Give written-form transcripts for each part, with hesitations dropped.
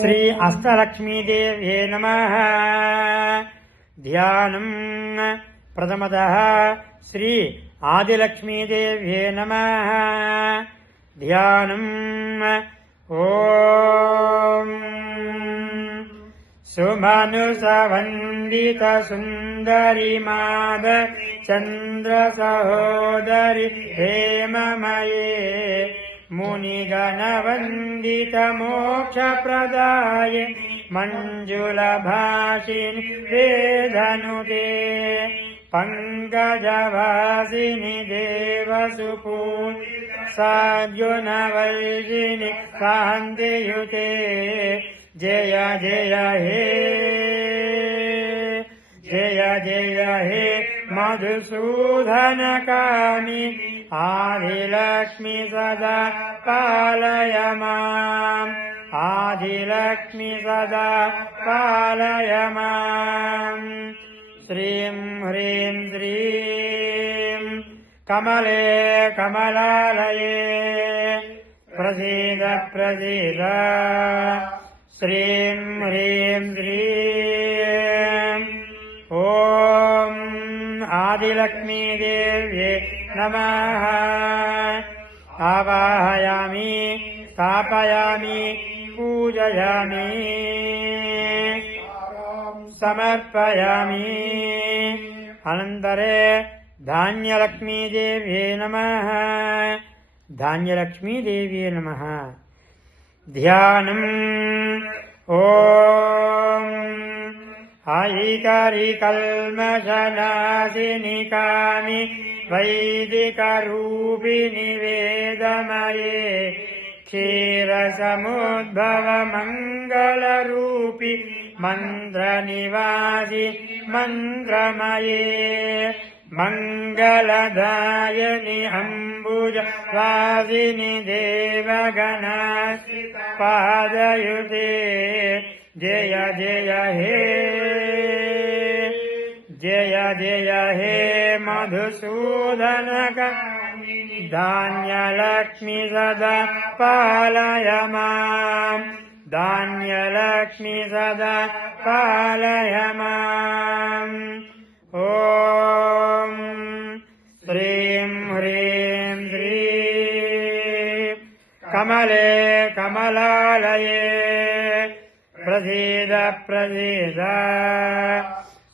श्री अष्टलक्ष्मीदेव्ये नमः। ध्यानम् प्रथमतः श्री आदिलक्ष्मीदेव्ये नमः। ध्यानम् ॐ सुमनुसवन्दित सुन्दरि माद चन्द्र सहोदरि हेममये मुनिगणवन्दित मोक्षप्रदाये मञ्जुलभाषिनि वेदनुते पङ्कजवासिनि देवसुपूजित सार्जुनवर्षिणि शान्तियुते जय जय हे जय जय हे मधुसूदनकामिनि आदिलक्ष्मी सदा पालय माम् आदिलक्ष्मी सदा पालय माम्। श्रीं ह्रीं श्रीं कमले कमलालये प्रसीद प्रसीद। श्रीं ह्रीं श्रीं ॐ आदिलक्ष्मीदेव्ये नमः। आवाहयामि स्थापयामि पूजयामि समर्पयामि। अनन्तरे धान्यलक्ष्मीदेव्ये नमः। धान्यलक्ष्मीदेव्ये नमः। ध्यानम् ॐ ऐकरिकल्मषनाशिनि कामि वैदिकरूपिणि वेदमये क्षीरसमुद्भव मङ्गलरूपि मन्त्रनिवासि मन्त्रमये मङ्गलदायनि अम्बुजवासिनि देवगणाश्रित पादयुते जय जय हे जय जय हे मधुसूदनकामिनि धान्यलक्ष्मी सदा पालय माम् धान्यलक्ष्मी सदा पालय माम्। ॐ श्रीं ह्रीं श्रीं कमले कमलालये प्रसीद प्रसीद।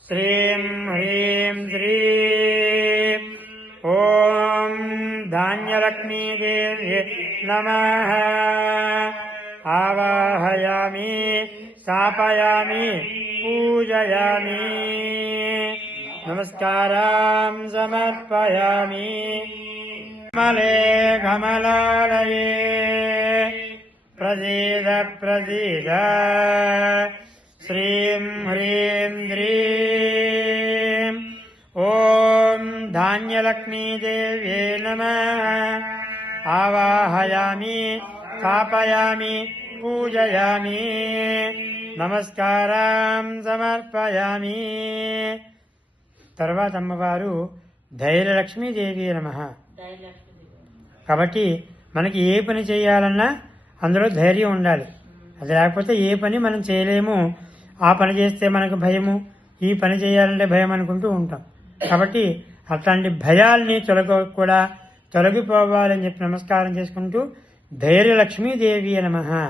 श्रीं ह्रीं श्रीं ॐ धान्यलक्ष्मीदेव्ये नमः। आवाहयामि स्थापयामि पूजयामि नमस्कारान् समर्पयामि। कमले कमलालये प्रसीद प्रसीद। श्रीं ह्रीं श्रीं ॐ धान्यलक्ष्मीदेव्ये नमः। आवाहयामि स्थापयामि पूजयामि నమస్కారం సమర్పయామి. తర్వాత అమ్మవారు ధైర్యలక్ష్మీదేవి నమః. కాబట్టి మనకి ఏ పని చేయాలన్నా అందులో ధైర్యం ఉండాలి. అది లేకపోతే ఏ పని మనం చేయలేము. ఆ పని చేస్తే మనకు భయము, ఈ పని చేయాలంటే భయం అనుకుంటూ ఉంటాం. కాబట్టి అట్లాంటి భయాల్ని కూడా తొలగిపోవాలని చెప్పి నమస్కారం చేసుకుంటూ ధైర్యలక్ష్మీదేవి నమః.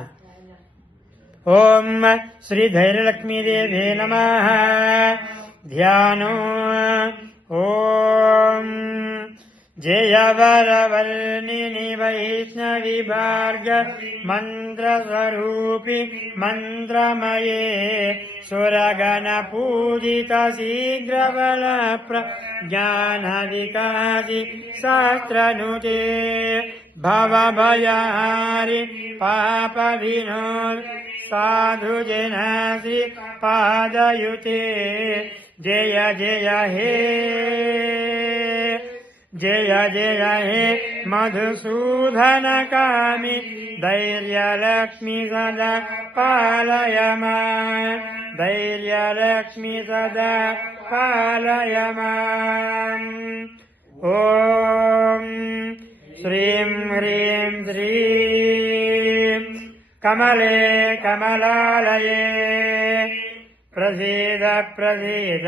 ఓం శ్రీ ధైర్యలక్ష్మీదేవి నమః. ధ్యానో ఓం జయవరవర్ణిని వైష్ణవి భార్గ మంత్రస్వరూపి మంత్రమయే సురగణ పూజిత శీఘ్రబల ప్రజ్ఞానవికాసి శాస్త్రనుతే భవభయహారి పాప వినోద साधु जनासि पादयुते जय जय हे जय जय हे मधुसूदनकामि धैर्यलक्ष्मी सदा पालय माम् धैर्यलक्ष्मी सदा पालय माम्। ॐ श्रीं ह्रीं श्रीं కమలే కమలాలయే ప్రసీద ప్రసీద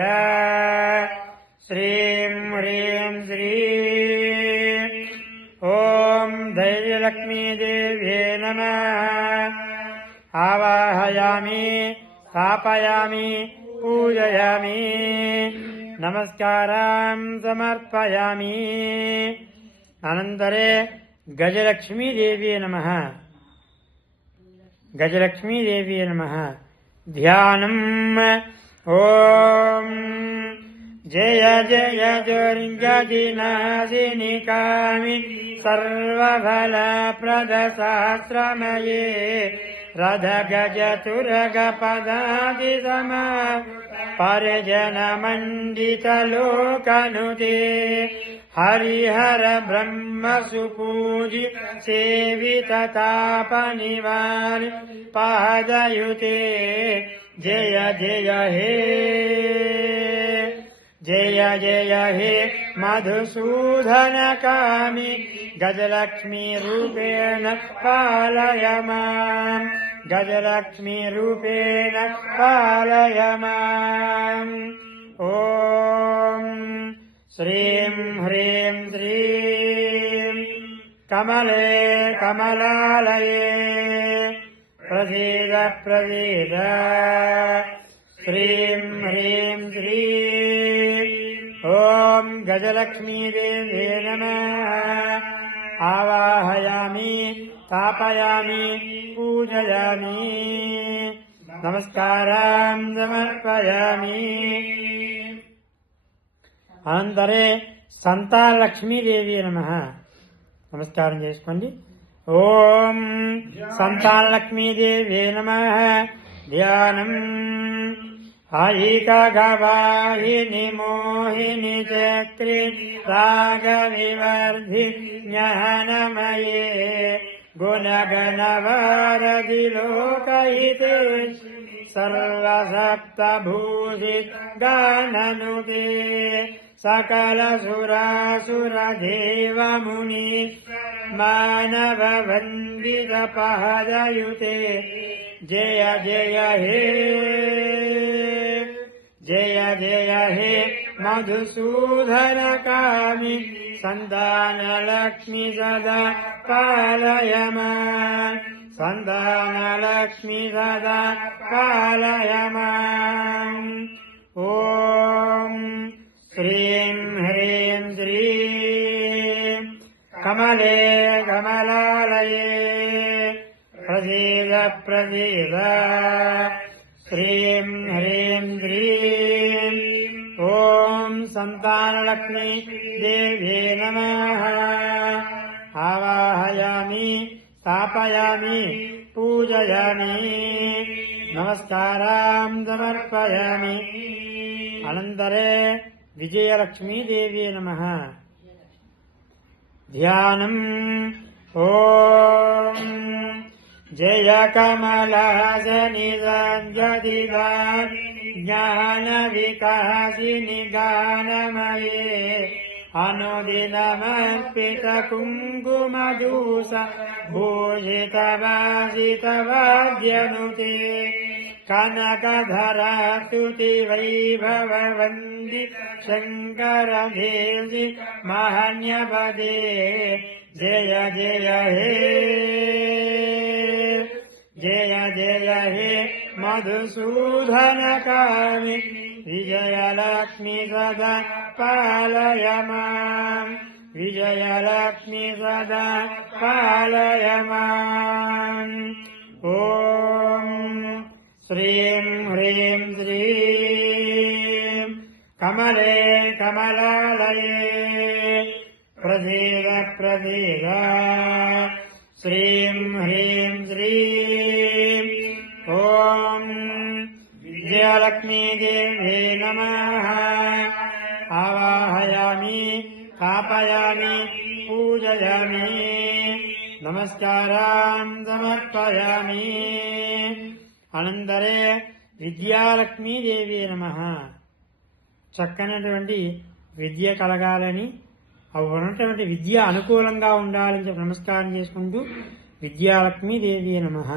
శ్రీం హ్రీం శ్రీ ఓం ధైర్యలక్ష్మీదేవ్యే నమః ఆవాహయామి స్థాపయామి పూజయామి నమస్కారం సమర్పయామి అనంతరే గజలక్ష్మీదేవ్యే నమః గజలక్ష్మీదేవ్యే నమః ధ్యానం ఓం జయ జయ దుర్గదినాశిని కామి సర్వఫలప్రద సహస్రమయే రథ గజ తురగ పదాది సమ పరిజన మండిత లోకనుతే హరిహర బ్రహ్మ సుపూజి సేవిత తాప నివారి పాదయుతే జయ జయ హే జయ జయ హే మధుసూదన కామి గజలక్ష్మీ రూపేణ పాలయ మాం గజలక్ష్మీ రూపేణ పాలయ మాం ఓం శ్రీం హ్రీం శ్రీం కమలే కమలాలయే ప్రసీద ప్రసీద శ్రీం హ్రీం శ్రీం ఓం గజలక్ష్మీదేవ్యే నమః ఆవాహయామి స్థాపయామి పూజయామి నమస్కారం సమర్పయామి అనంతరే సంతానలక్ష్మీదేవి నమః నమస్కారం చేసుకోండి ఓం సంతానలక్ష్మీదేవి నమః ధ్యానం ఐకగవాహిని మోహిని చక్రి రాగవివర్ధి జ్ఞానమయే గుణగణవారధి లోకహితే సర్వసప్తభూషి గాననుతే సకల సురాసుర దేవ ముని మానవ వందిత పహదయుతే జయ జయ హే జయ జయ హే మధుసూదన కామి సంతాన లక్ష్మి సదా పాలయ మాం సంతాన లక్ష్మి సదా పాలయ మాం ఓం శ్రీం హ్రీం శ్రీం కమలే కమలాలయే ప్రసీద ప్రసీద శ్రీం హ్రీం శ్రీం ఓం సంతానలక్ష్మీ దేవ్యే నమః ఆవాహయామి స్థాపయామి పూజయామి నమస్కారం సమర్పయామి అనంతరే విజయలక్ష్మీదేవ్యే నమః ధ్యానం ఓం జయ కమలహాసని సంజదిగా జ్ఞాన వికాసిని గానమయే అనుదినమర్పిత కుంకుమదూస భూషిత వాసిత వాద్యనుతే కనకధరా స్తుతి వైభవ వంది శంకర దేవి మహన్యపదే జయ జయ హే జయ జయ హే మధుసూదన కామి విజయలక్ష్మి సదా పాలయ మాం విజయలక్ష్మి సదా పాలయ మాం ఓం శ్రీం హ్రీం శ్రీం కమలే కమలాలయే ప్రసీద ప్రసీద శ్రీం హ్రీం శ్రీం ఓం విజయలక్ష్మీదేవ్యే నమః ఆవాహయామి స్థాపయామి పూజయామి నమస్కారం సమర్పయామి అనంతరే విద్యాలక్ష్మీదేవి నమః చక్కనటువంటి విద్య కలగాలని అవి ఉన్నటువంటి విద్య అనుకూలంగా ఉండాలని చెప్పి నమస్కారం చేసుకుంటూ विद्यालक्ष्मीदेव्यै नमः।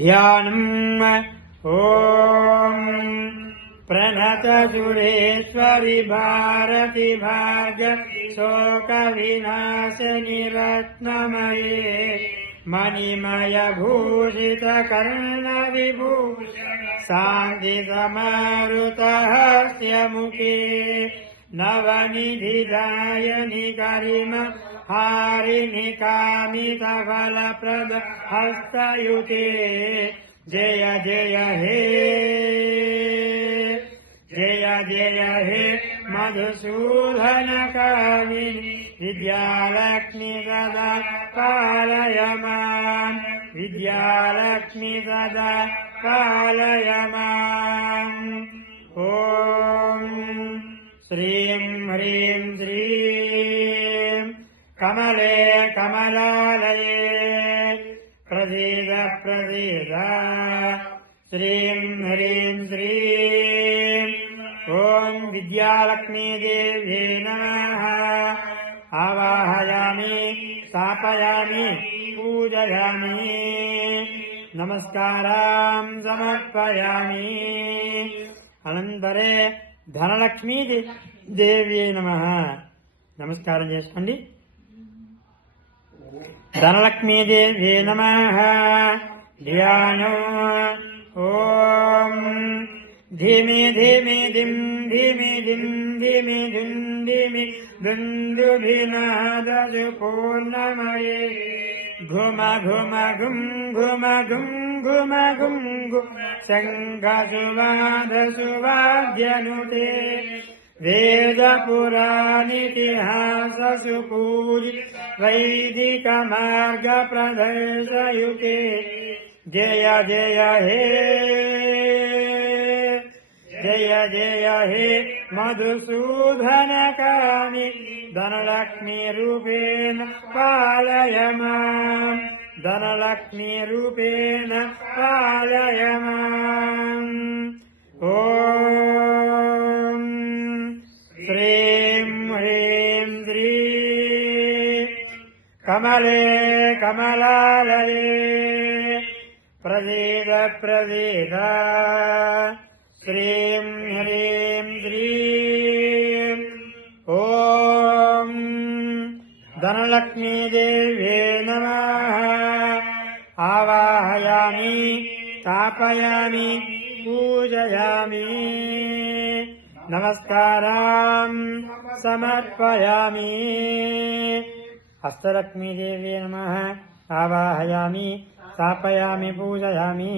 ध्यानम् ॐ प्रणतसुरेश्वरि भारति भाग्य शोकविनाशिनि रत्नमये मणिमय भूषित कर्णविभूषण शान्तिसमारुतहस्य मुखे नवनिधिदायनि गरिम हारिणि कामितफलप्रद हस्तयुते जय जय हे जय जय हे मधुसूदन कामिनि विद्यालक्ष्मी सदा पालय माम् विद्यालक्ष्मी सदा पालय माम्। ॐ श्रीं ह्रीं श्रीं कमले कमलालये प्रसीद प्रसीद श्रीं ह्रीं श्रीं ॐ विद्यालक्ष्मीदेव्यै नमः। आवाहयामि स्थापयामि पूजयामि नमस्कारां समर्पयामि। अनन्तरे ధనలక్ష్మీ దేవ్యై నమః నమస్కారం చేసుకోండి। ధనలక్ష్మీదేవ్యై నమః। ధ్యానం ఓం ధిమి ధిమి ధిం ధిమి ధిం ధిమి ధిం ధిమి దుందుభినాదసు పూర్ణమయే घुम घुम घुम घुम घुम घुम घुम घुम शङ्खसुवादसुवाद्यनुते वेदपुराणितिहाससु पूजित वैदिकमार्गप्रदर्शयुते जय जय हे जय जय हे मधुसूदनकामि धनलक्ष्मी रूपेण पालय माम् धनलक्ष्मी रूपेण पालय माम्। ॐ श्रीं ह्रीं श्रीं कमले कमलालये प्रसीद प्रसीद श्रीं ह्रीं श्रीं ॐ धनलक्ष्मीदेव्यै नमः। आवाहयामि स्थापयामि पूजयामि नमस्कारां समर्पयामि। हस्तलक्ष्मीदेव्यै नमः। आवाहयामि स्थापयामि पूजयामि।